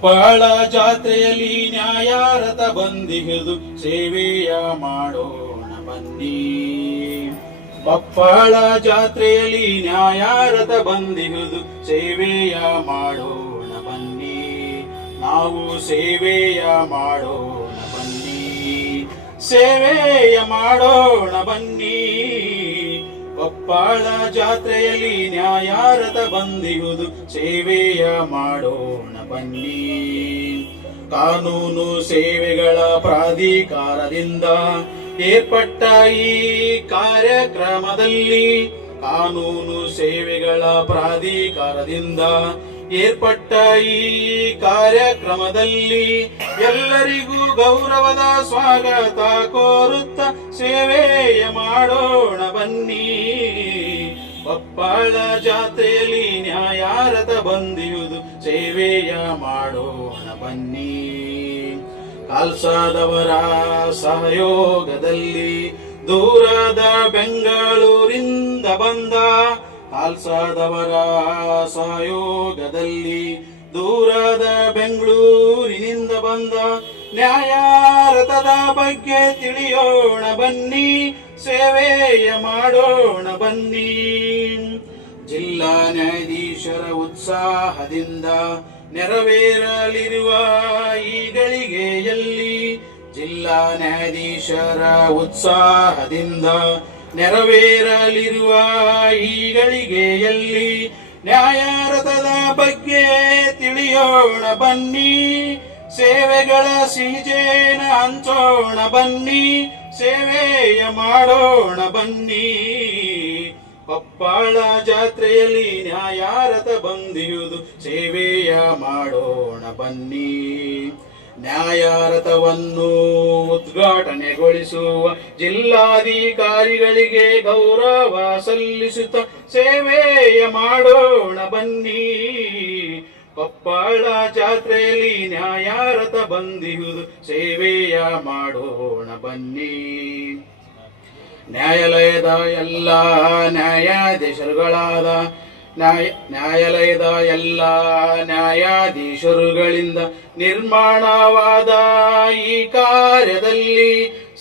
ಕೊಪ್ಪಳ ಜಾತ್ರೆಯಲ್ಲಿ ನ್ಯಾಯಾರತ ಬಂದಿಗಿದು ಸೇವೆಯ ಮಾಡೋಣ ಬನ್ನಿ. ಕೊಪ್ಪಳ ಜಾತ್ರೆಯಲ್ಲಿ ನ್ಯಾಯಾರತ ಬಂದಿಗಿದು ಸೇವೆಯ ಮಾಡೋಣ ಬನ್ನಿ. ನಾವು ಸೇವೆಯ ಮಾಡೋಣ ಬನ್ನಿ, ಸೇವೆಯ ಮಾಡೋಣ ಬನ್ನಿ. ಕೊಪ್ಪಳ ಜಾತ್ರೆಯಲ್ಲಿ ನ್ಯಾಯಾರತ ಬಂದಿರುವುದು ಸೇವೆಯ ಮಾಡೋಣ ಬನ್ನಿ. ಕಾನೂನು ಸೇವೆಗಳ ಪ್ರಾಧಿಕಾರದಿಂದ ಏರ್ಪಟ್ಟ ಈ ಕಾರ್ಯಕ್ರಮದಲ್ಲಿ, ಕಾನೂನು ಸೇವೆಗಳ ಪ್ರಾಧಿಕಾರದಿಂದ ಏರ್ಪಟ್ಟ ಈ ಕಾರ್ಯಕ್ರಮದಲ್ಲಿ ಎಲ್ಲರಿಗೂ ಗೌರವದ ಸ್ವಾಗತ ಕೋರುತ್ತ ಸೇವೆಯ ಮಾಡೋಣ ಬನ್ನಿ. ಕೊಪ್ಪಳ ಜಾತ್ರೆಯಲ್ಲಿ ನ್ಯಾಯಾರತ ಬಂದಿರುವುದು ಸೇವೆಯ ಮಾಡೋಣ ಬನ್ನಿ. ಕಾಲ್ಸಾದವರ ಸಹಯೋಗದಲ್ಲಿ ದೂರದ ಬೆಂಗಳೂರಿಂದ ಬಂದ, ಕಾಲ್ಸಾದವರ ಸಹಯೋಗದಲ್ಲಿ ದೂರದ ಬೆಂಗಳೂರಿನಿಂದ ಬಂದ ನ್ಯಾಯಾರತದ ಬಗ್ಗೆ ತಿಳಿಯೋಣ ಬನ್ನಿ, ಸೇವೆಯ ಮಾಡೋಣ ಬನ್ನಿ. ಜಿಲ್ಲಾ ನ್ಯಾಯಾಧೀಶರ ಉತ್ಸಾಹದಿಂದ ನೆರವೇರಲಿರುವ ಈ ಗಳಿಗೆಯಲ್ಲಿ, ಜಿಲ್ಲಾ ನ್ಯಾಯಾಧೀಶರ ಉತ್ಸಾಹದಿಂದ ನೆರವೇರಲಿರುವ ಈ ಗಳಿಗೆಯಲ್ಲಿ ನ್ಯಾಯಾರತದ ಬಗ್ಗೆ ತಿಳಿಯೋಣ ಬನ್ನಿ, ಸೇವೆಗಳ ಸಿಹಿಜೇನ ಹಂಚೋಣ ಬನ್ನಿ, ಸೇವೆಯ ಮಾಡೋಣ ಬನ್ನಿ. ಕೊಪ್ಪಳ ಜಾತ್ರೆಯಲ್ಲಿ ನ್ಯಾಯಾರತ ಬಂದಿರುವುದು ಸೇವೆಯ ಮಾಡೋಣ ಬನ್ನಿ. ನ್ಯಾಯಾರತವನ್ನು ಉದ್ಘಾಟನೆಗೊಳಿಸುವ ಜಿಲ್ಲಾಧಿಕಾರಿಗಳಿಗೆ ಗೌರವ ಸಲ್ಲಿಸುತ್ತ ಸೇವೆಯ ಮಾಡೋಣ ಬನ್ನಿ. ಕೊಪ್ಪಳ ಜಾತ್ರೆಯಲ್ಲಿ ನ್ಯಾಯಾರತ ಬಂದಿರುವುದು ಸೇವೆಯ ಮಾಡೋಣ ಬನ್ನಿ. ನ್ಯಾಯಾಲಯದ ಎಲ್ಲ ನ್ಯಾಯಾಧೀಶರುಗಳಾದ ನ್ಯಾಯಾಲಯದ ಎಲ್ಲ ನ್ಯಾಯಾಧೀಶರುಗಳಿಂದ ನಿರ್ಮಾಣವಾದ ಈ ಕಾರ್ಯದಲ್ಲಿ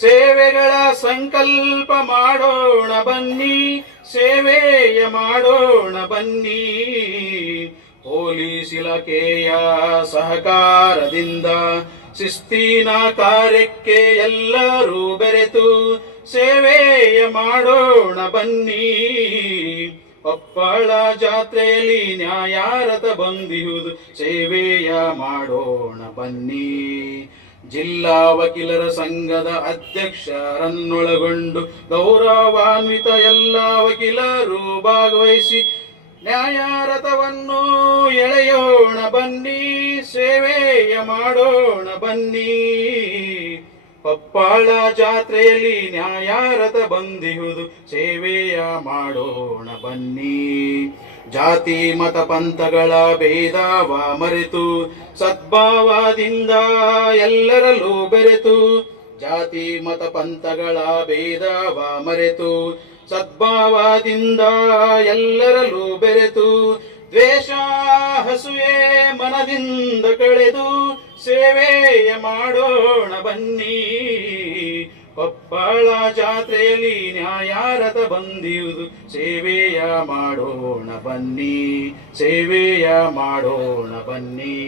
ಸೇವೆಗಳ ಸಂಕಲ್ಪ ಮಾಡೋಣ ಬನ್ನಿ, ಸೇವೆಯ ಮಾಡೋಣ ಬನ್ನಿ. ಪೊಲೀಸ್ ಇಲಾಖೆಯ ಸಹಕಾರದಿಂದ ಶಿಸ್ತಿನ ಕಾರ್ಯಕ್ಕೆ ಎಲ್ಲರೂ ಬೆರೆತು ಸೇವೆಯ ಮಾಡೋಣ ಬನ್ನಿ. ಕೊಪ್ಪಳ ಜಾತ್ರೆಯಲ್ಲಿ ನ್ಯಾಯಾರತ ಬಂದಿರುವುದು ಸೇವೆಯ ಮಾಡೋಣ ಬನ್ನಿ. ಜಿಲ್ಲಾ ವಕೀಲರ ಸಂಘದ ಅಧ್ಯಕ್ಷರನ್ನೊಳಗೊಂಡು ಗೌರವಾನ್ವಿತ ಎಲ್ಲ ವಕೀಲರು ಭಾಗವಹಿಸಿ ನ್ಯಾಯಾರತವನ್ನು ಎಳೆಯೋಣ ಬನ್ನಿ, ಸೇವೆಯ ಮಾಡೋಣ ಬನ್ನಿ. ಕೊಪ್ಪಳ ಜಾತ್ರೆಯಲ್ಲಿ ನ್ಯಾಯಾರತ ಬಂದಿರುವುದು ಸೇವೆಯ ಮಾಡೋಣ ಬನ್ನಿ. ಜಾತಿ ಮತ ಪಂಥಗಳ ಭೇದವ ಮರೆತು ಸದ್ಭಾವದಿಂದ ಎಲ್ಲರಲ್ಲೂ ಬೆರೆತು, ಜಾತಿ ಮತ ಪಂಥಗಳ ಭೇದವ ಮರೆತು ಸದ್ಭಾವದಿಂದ ಎಲ್ಲರಲ್ಲೂ ಬೆರೆತು, ದ್ವೇಷ ಹಸುವೆ ಮನದಿಂದ ಕಳೆದು ಸೇವೆಯ ಮಾಡೋಣ ಬನ್ನಿ. ಕೊಪ್ಪಳ ಜಾತ್ರೆಯಲ್ಲಿ ನ್ಯಾಯಾರತ ಬಂದಿರುವುದು ಸೇವೆಯ ಮಾಡೋಣ ಬನ್ನಿ, ಸೇವೆಯ ಮಾಡೋಣ ಬನ್ನಿ.